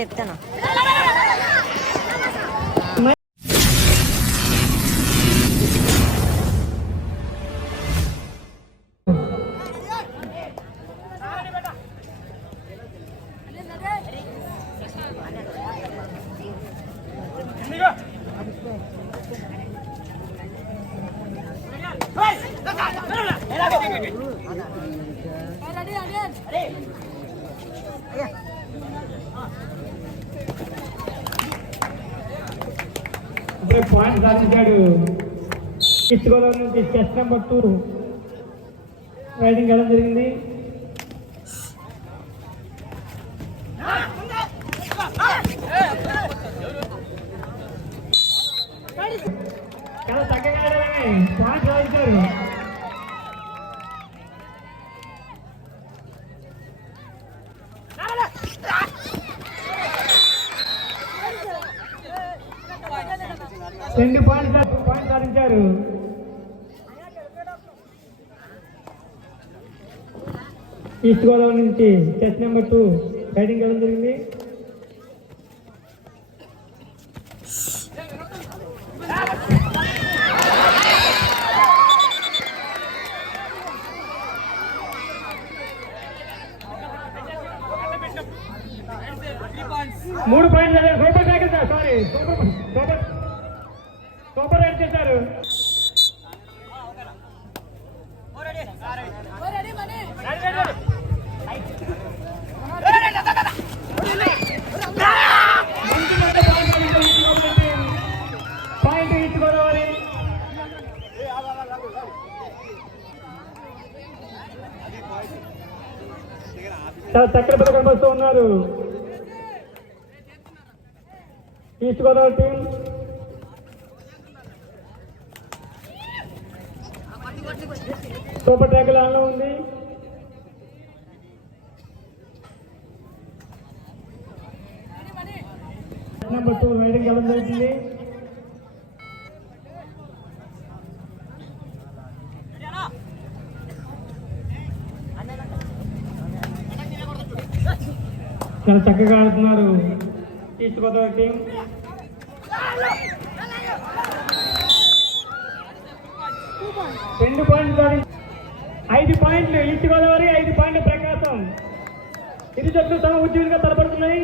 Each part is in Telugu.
చెప్తాను. ఇప్పుడు పాయింట్ సాధించాడు. ఈస్ట్ గోదావరి నుంచి చెస్ నెంబర్ 2 రైడింగ్ వెళ్ళడం జరిగింది. చాలా చక్కగా పాయింట్ సాధించారు. రెండు పాయింట్ సాధించారు. ఈస్ట్ గోదావరి నుంచి చెస్ నెంబర్ 2 రైడింగ్ వెళ్ళడం జరిగింది. మూడు point super tackle sir, sorry super raid చేశారు. Point east Godavari. చాలా చక్కటి కనిపిస్తూ ఉన్నారు east Godavari team. Super tackle ఆన్లో ఉంది. నెంబర్ 2 రైడింగ్ వెళ్ళడం జరుగుతుంది. చాలా చక్కగా ఆడుతున్నారు ఈస్ట్ గోదావరి టీం. రెండు పాయింట్లు 5 పాయింట్లు ఈస్ట్ గోదావరి, 5 పాయింట్లు ప్రకాశం. ఇరు జట్లు తమ ఉద్యోగులుగా తలపడుతున్నాయి.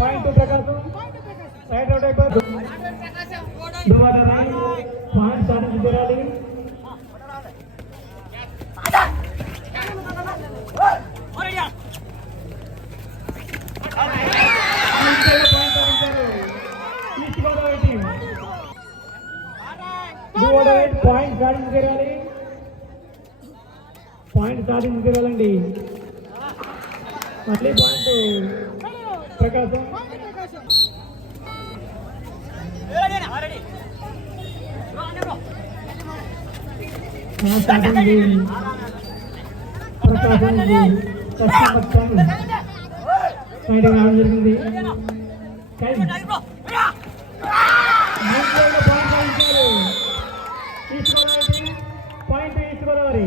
పాయింట్ ప్రకాశం రైట్ అవుట్ అయిపోతుంది. పాయింట్ సాధించి తీరాలి. పాయింట్ సాధించి తీరాలి. పాయింట్ సాధించి తీరాలండి. మళ్ళీ పాయింట్ ప్రకాశం. రావడం జరిగింది. Point east Godavari.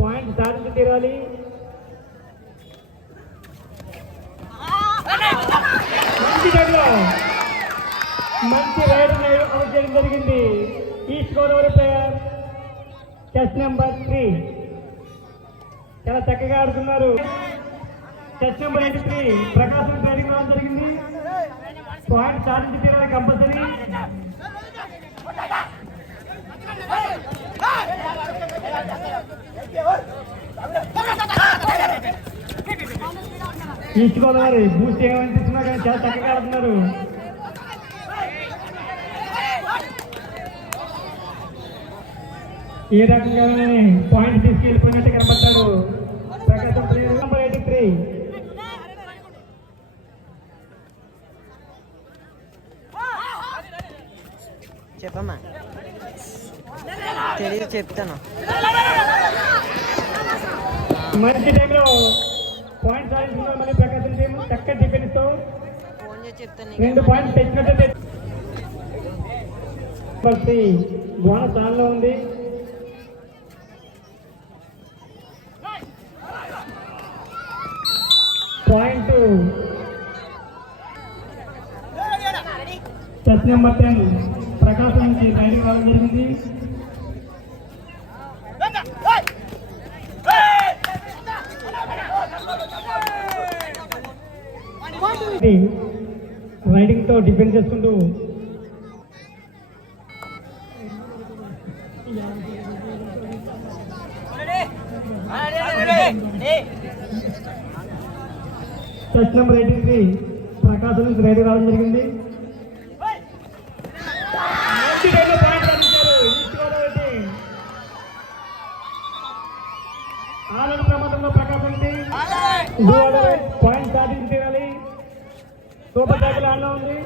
పాయింట్ సాధించి తీరాలి. మంచి రైడింగ్ చేయడం జరిగింది east Godavari player chess number 3. చాలా చక్కగా ఆడుతున్నారు. చెస్ నెంబర్ 83 ప్రకాశం రైడింగ్ రావడం జరిగింది. పాయింట్ సాధించి తీరాలి కంపల్సరీ. ఈస్ట్ గోదావరి బూస్ట్ ఏమనిపిస్తున్నా కానీ చాలా చక్కగా ఆడుతున్నారు. ఏ రకంగానే పాయింట్ తీసుకెళ్ళిపోయినట్టు కనబడ్డాడు ప్రకాశం ప్లేయర్ నెంబర్ 83. చెప్పమ్మా, తెలియదు చెప్తాను. మంచి టైంలో పాయింట్ సాధించుకున్నారు మళ్ళీ ప్రకాశం టీం. చక్కటి డిఫెన్స్ తో 2 పాయింట్స్ తెచ్చినట్టు బోనస్ ఆన్లో ఉంది. చెస్ నెంబర్ 10 ప్రకాశం నుంచి రైడింగ్ రావడం జరిగింది. రైడింగ్ తో డిఫెండ్ చేసుకుంటూ చెస్ నెంబర్ 83 ప్రకాశం నుంచి రైడింగ్ రావడం జరిగింది. ఆరు ప్రమాదంలో ప్రకాశం పాయింట్ సాధించి తీరాలి. సూపర్ ట్యాకిల్ ఆన్లో ఉంది.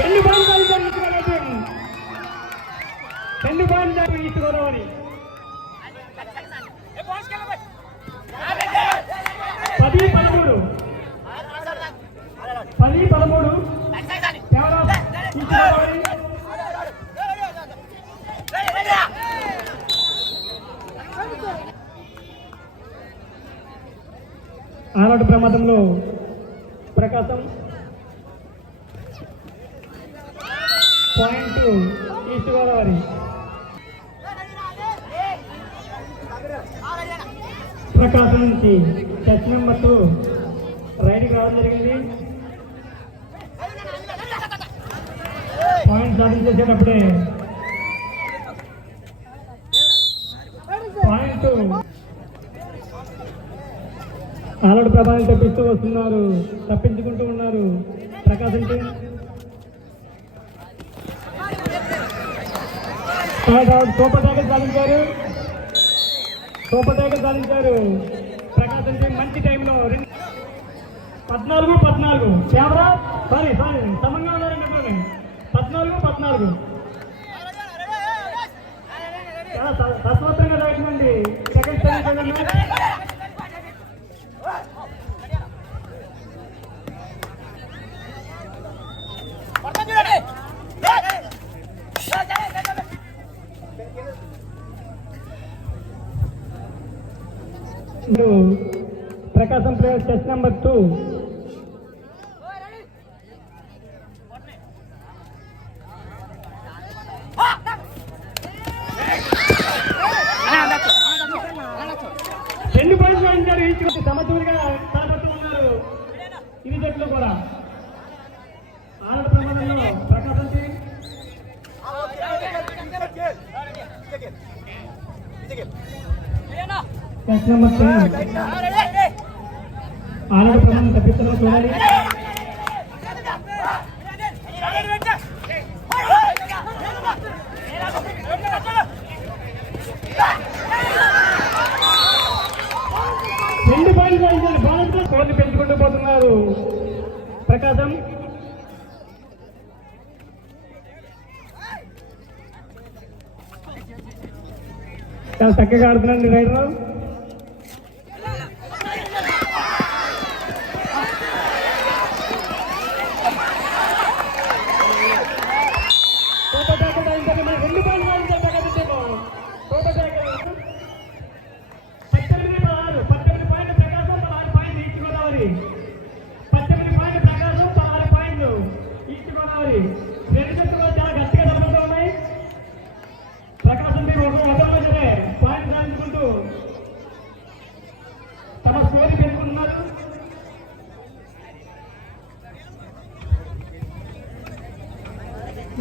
2 పాయింట్ సాధించారు ఈస్ట్ గోదావరి. 2 పాయింట్ దాకా ఈస్ట్ గోదావరి. 10-13 కేవలం ఈస్ట్ గోదావరి. ఆనాటి ప్రమాదంలో ప్రకాశం పాయింట్ ఈస్ట్ గోదావరి. ప్రకాశం నుంచి టచ్ నెంబర్ 2 రైడింగ్ రావడం జరిగింది. పాయింట్ సాధించేటప్పుడే పాయింట్ ఆలడు ప్రభావం తప్పిస్తూ వస్తున్నారు, తప్పించుకుంటూ ఉన్నారు ప్రకాశం టీం. సూపర్ ట్యాకిల్ సాధించారు. ప్రకాశం టీం మంచి టైంలో 14-14 కెమెరా సారీ సమంగా ఉన్నారండి. 14-14 చాలా సస్వత్రంగా రాయటండి. సెకండ్ టైం ప్రకాశం ప్లేయర్ చెస్ నెంబర్ 2 2 పాయింట్లు సాధించారు. ఈస్ట్ సమర్థులుగా తలపట్టుకున్నారు ఇరు జట్లు కూడా. ఆరు ప్రమాదంలో ప్రకాశం టీం చెస్ నెంబర్ 10 ఆరు ప్రమాదం తప్పిస్తున్నా చూడాలి. రెండు పాయింట్లు సాధించారు. బాలతో స్కోర్ని పెంచుకుంటూ పోతున్నారు ప్రకాశం. చాలా చక్కగా ఆడుతున్నాండి రైడర్.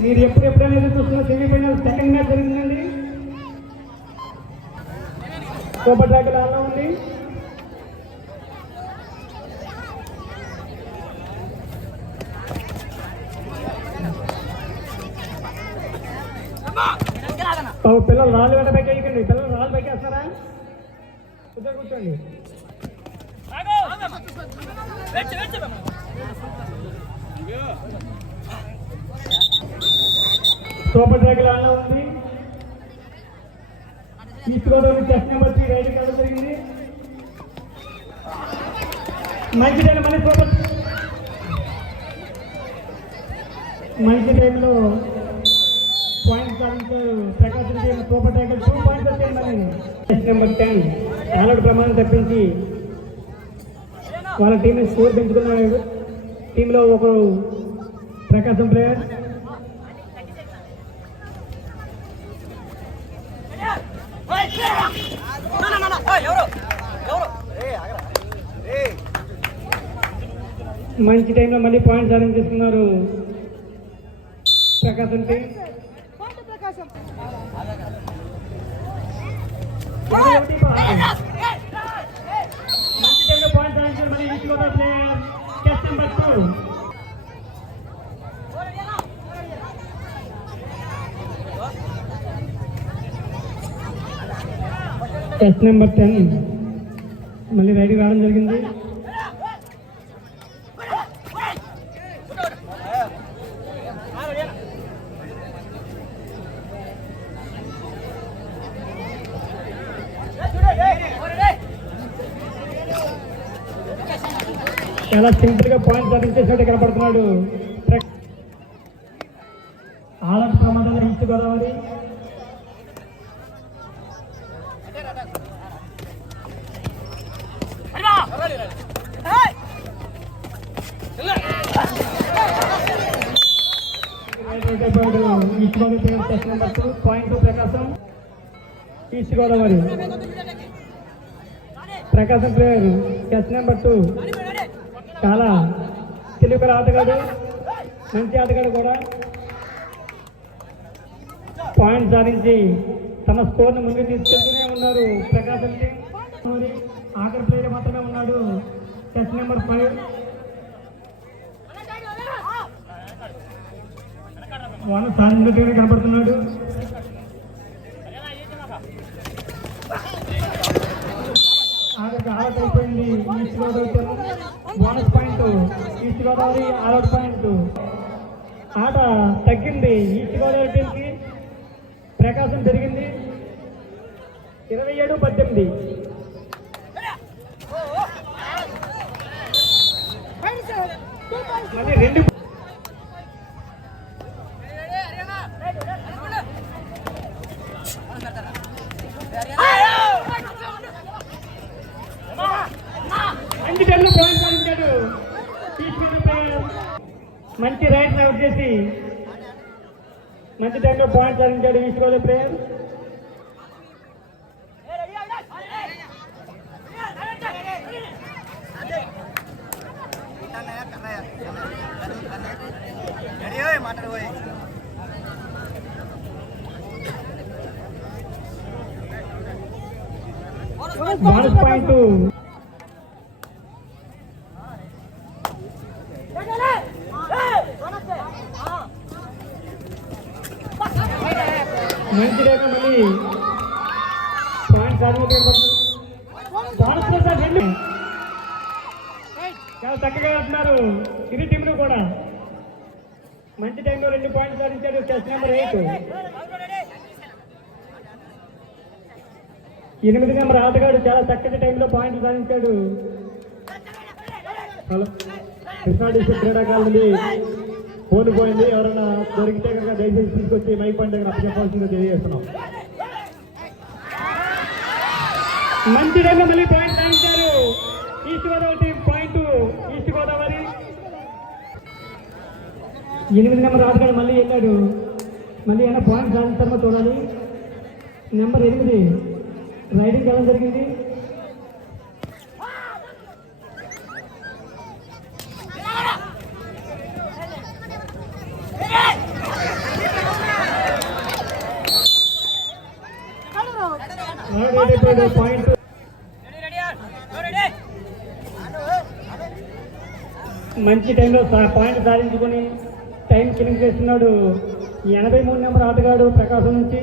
మీరు ఎప్పుడైనా చూస్తున్న సెమీఫైనల్ సెకండ్ మ్యాచ్ జరిగిందండి. సూపర్ ట్యాకిల్ ఆన్లో ఉంది. పిల్లలు రాళ్ళు వెంట పైకి వేయకండి. పిల్లలు రాళ్ళు పైకి వేస్తారా? కూర్చోండి. సూపర్ ట్యాకిల్ ఆన్లో ఉంది. East Godavari chess number 3 riding కావడం జరిగింది. మంచి టైం మంచి టైంలో పాయింట్ సాధించారు ప్రకాశం టీం. సూపర్ ట్యాకిల్ 2 పాయింట్స్ వచ్చాయి. మరి చెస్ నెంబర్ 10 ఆలడు ప్రమాణం తప్పించి వాళ్ళ టీంని స్కోర్ పెంచుకున్నాడు. టీంలో ఒకరు ప్రకాశం ప్లేయర్. మంచి టైంలో మళ్ళీ పాయింట్ సాధించేస్తున్నారు ప్రకాశం టీం. మంచి టైంలో పాయింట్ సాధించారు మళ్ళీ east Godavari player test number 2. Test number 10 మళ్ళీ రైడింగ్ రావడం జరిగింది. చాలా సింపుల్ గా పాయింట్ సాధించేసినట్టు కనపడుతున్నాడు. ఆలంటి ప్రమాదం east Godavari. East Godavari test number 2 point Prakasam. East Godavari Prakasam player test number 2 చాలా తెలుగు ఆటగాడు, మంచి ఆటగాడు కూడా. పాయింట్ సాధించి తన స్కోర్ను ముందుకు తీసుకెళ్తూనే ఉన్నారు ప్రకాశం టీం. ఆఖరి ప్లేయర్ మాత్రమే ఉన్నాడు టెస్ట్ నెంబర్ 5. వాళ్ళు సాధించినట్టుగానే కనపడుతున్నాడు. ఆఖరికి ఆలౌట్ అయిపోయింది east Godavari. Bonus point east Godavari, all out point. ఆట తగ్గింది ఈస్ట్ గోదావరి టీంకి, ప్రకాశం జరిగింది 27-18. మళ్ళీ 2 మంచి టైంలో పాయింట్ సాధించాడు. మంచి రైట్ అవుట్ చేసి మంచి టైంలో పాయింట్ సాధించాడు east Godavari player. Bonus point మంచి రేఖ మళ్ళీ పాయింట్ సాధించారు. చాలా చక్కగా వెళ్తున్నారు ఇరు టీంలు కూడా. మంచి టైంలో 2 పాయింట్స్ సాధించాడు టెస్ట్ నెంబర్ 8. 8 నెంబర్ ఆటగాడు చాలా చక్కటి టైంలో పాయింట్లు సాధించాడు. హలో, కృష్ణా డిస్ట్రిక్ట్ క్రీడాకారుల నుండి ఫోన్ పోయింది. ఎవరైనా దొరికితే కనుక దయచేసి తీసుకొచ్చి మైక్ పాయింట్ దగ్గర అప్పచెప్పాల్సిందిగా తెలియజేస్తున్నాం. మంచి టైంలో మళ్ళీ పాయింట్ సాధించారు east Godavari team. Point east Godavari. 8 number ఆటగాడు మళ్ళీ వెళ్ళాడు. మళ్ళీ ఏమైనా పాయింట్ సాధించారో చూడాలి. నెంబర్ 8 రైడింగ్ వెళ్ళడం జరిగింది. పాయింట్ మంచి టైంలో పాయింట్ సాధించుకొని టైం కిలింగ్ చేస్తున్నాడు 83 నెంబర్ ఆటగాడు ప్రకాశం నుంచి.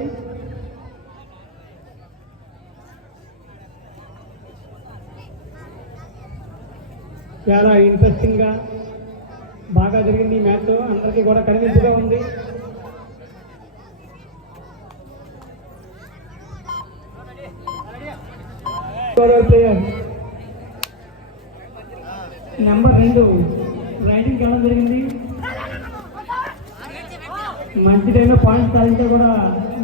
చాలా ఇంట్రెస్టింగ్గా బాగా జరిగింది ఈ మ్యాచ్. అందరికీ కూడా కనిపింపుగా ఉంది. ప్లేయర్ నెంబర్ 2 రైడింగ్ వెళ్ళడం జరిగింది. మంచి టైంలో పాయింట్స్ సాధించా కూడా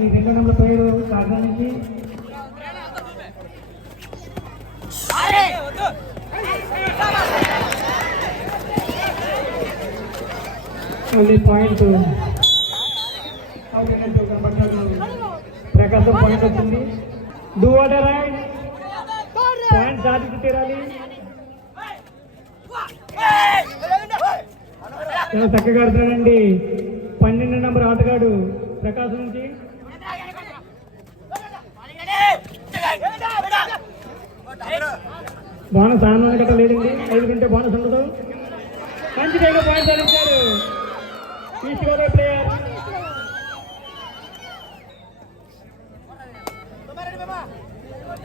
ఈ 2 నెంబర్ ప్లేయర్ కాకినాడ నుంచి. ఓన్లీ పాయింట్ ప్రకాశం పాయింట్ వచ్చింది. డూ వాటర్ పాయింట్ సాధించి తీరాలి. చాలా చక్కగా ఆడుతున్నాడండి 12 నెంబర్ ఆటగాడు ప్రకాశం నుంచి. బోనస్ ఆనందం గట్ట లేదండి, 5 గంటే బోనస్ ఉండదు. మంచి టైంలో పాయింట్ సాధించారు east Godavari player.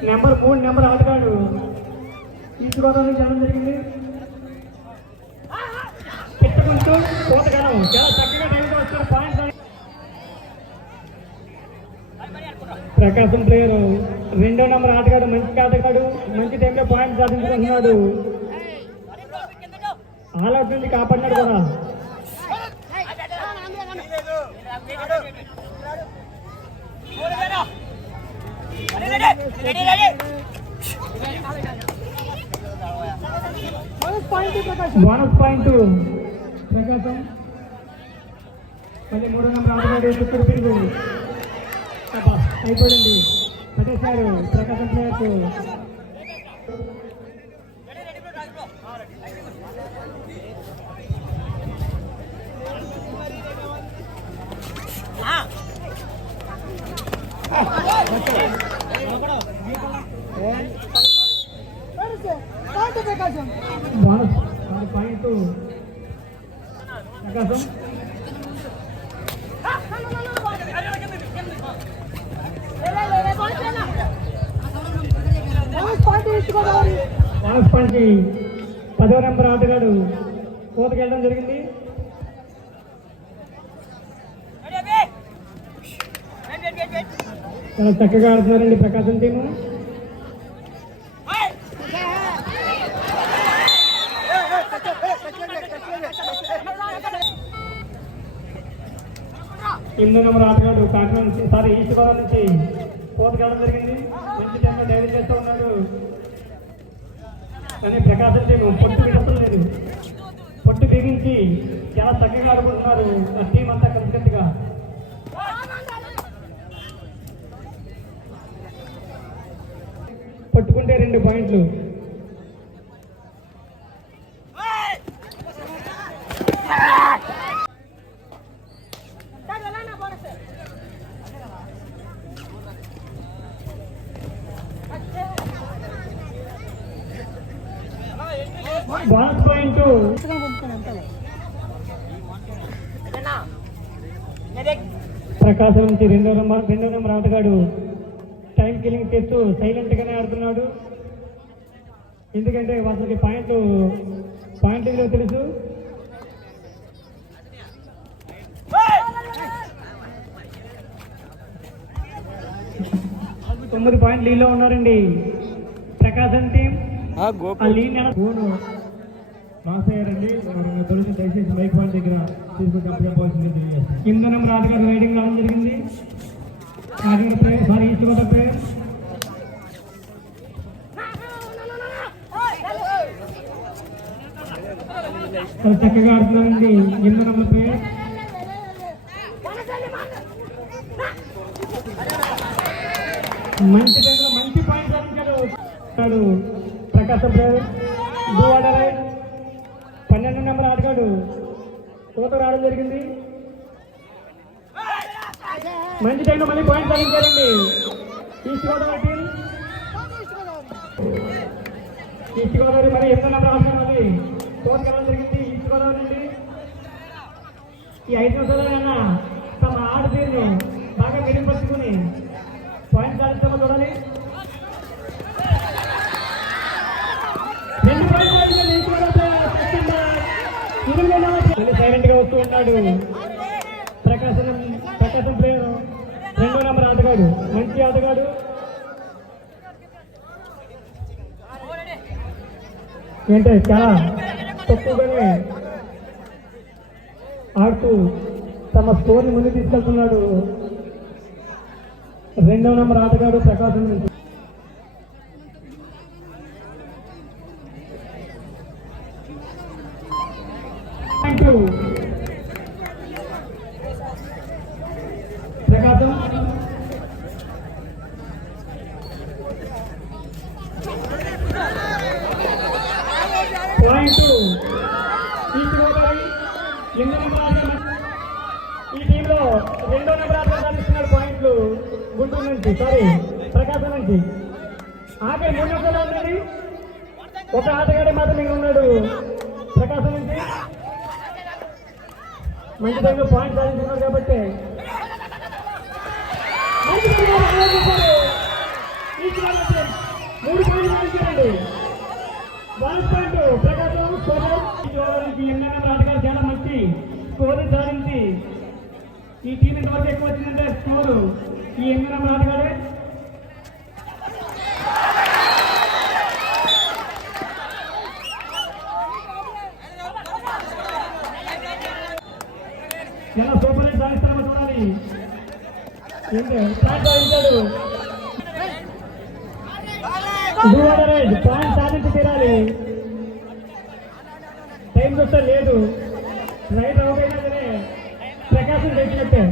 Number 3 number ఆటగాడు ఈస్ట్ గోదావరి నుంచి ఆడడం జరిగింది. పెట్టుకుంటూ కోతగానం చాలా చక్కగా టైంతో వస్తారు పాయింట్. ప్రకాశం ప్లేయర్ 2వ నెంబర్ ఆటగాడు మంచి ఆటగాడు, మంచి టైంలో పాయింట్ సాధించుకుంటున్నాడు. ఆల్అౌట్ నుంచి కాపాడినాడు కూడా. బోనస్ పాయింట్ ప్రకాశం. మళ్ళీ 3వ నెంబర్ ఆటగాడు ఇక్కడ తిరిగి అయిపోయింది. పట్టేశారు ప్రకాశం ప్లేయర్కు. బోనస్ పాయింట్ ప్రకాశం. బోనస్ పాయింట్ 10వ నెంబర్ ఆటగాడు కోతకి వెళ్ళడం జరిగింది. చాలా చక్కగా ఆడుతున్నారండి ప్రకాశం టీము. ఎనిమిదో నెంబర్ ఆటగాడు కాకినాడ నుంచి ఈస్ట్ గోదావరి నుంచి కోతకి వెళ్ళడం జరిగింది. మంచి టైంలో డైరీ చేస్తూ ఉన్నాడు. కానీ ప్రకాశం టీము పొట్టు బిగించడం లేదు, పొట్టు బిగించి చాలా చక్కగా ఆడుకుంటున్నారు ఆ టీం అంతా కలిసికట్టుగా. పట్టుకుంటే 2 పాయింట్లు. బోనస్ పాయింట్ ప్రకాశం నుంచి 2వ నెంబర్ ఆటగాడు టైం కిల్లింగ్ చేస్తూ సైలెంట్ గానే ఆడుతున్నాడు. ఎందుకంటే వాళ్ళకి పాయింట్లు తెలుసు. తొమ్మిది పాయింట్ లీడ్లో ఉన్నారండి ప్రకాశం టీం. మాసయ్యారండి తొలిసి దయచేసి మైక్ పాయింట్ దగ్గర తీసుకుని చెప్పాల్సింది తెలియజేస్తాను. 8వ నెంబర్ ఆటగారు రైడింగ్ రావడం జరిగింది. East Godavari player. చక్కగా ఆడుతున్నారండి 8వ నెంబర్ ప్లేయర్. మంచి టైంలో మంచి పాయింట్ సాధించాడు ప్రకాశం ప్లేయర్. 12వ నెంబర్ ఆటగాడు కోత రావడం జరిగింది. మంచి టైంలో మళ్ళీ పాయింట్ సాధించారండి east Godavari team. East Godavari మరి 8వ నెంబర్ ఆటగాడు మళ్ళీ కోత రావడం జరిగింది ఈస్ట్ గోదావరి నుండి. ఈ 5 నిమిషాలైనా తమ ఆట తీరును బాగా మెరుగుపరుచుకుని పాయింట్ సాధిస్తామో చూడాలి. 2 పాయింట్లు సైలెంట్ గా వస్తూ ఉన్నాడు ప్రకాశం ప్లేయర్. 2వ నెంబర్ ఆటగాడు మంచి ఆటగాడు. ఏంటంటే చాలా తక్కువగానే ఆడుతూ తమ స్కోర్ని ముందుకు తీసుకెళ్తున్నాడు 2వ నెంబర్ ఆటగాడు ప్రకాశం నుంచి. 2 ప్రకాశం. పాయింట్ 2 ఈస్ట్ గోదావరి 8 నెంబర్ ఆటగాడు. ఈ టీంలో 2వ నెంబర్ ఆటగాడు సాధిస్తున్నాడు పాయింట్లు గుంటూరు నుంచి, సారీ ప్రకాశం నుంచి. ఆఖరి 3 నెంబర్లో ఉన్నది ఒక ఆటగాడే మాత్రం ఇంకా ఉన్నాడు ప్రకాశం నుంచి. మంచి టైంలో పాయింట్ సాధించుకున్నారు కాబట్టి మంచి మూడు పాయింట్లు సాధించారండి. 1 పాయింట్ ప్రకాశం స్కోర్. ఈ 8 నెంబర్ ఆటగాడు చాలా మంచి స్కోర్ సాధించి ఈ టీం ఇంతవరకు ఎక్కువ వచ్చిందంటే స్కోరు ఈ 8 నెంబర్ ఆటగాడే. ఎలా సూపర్ హిట్ సాధిస్తామో చూడాలి. సాధించాడు పాయింట్ సాధించి తీరాలి. టైం చూస్తే లేదు. రైట్ అవుట్ అయినా సరే ప్రకాశం తెచ్చినట్టే.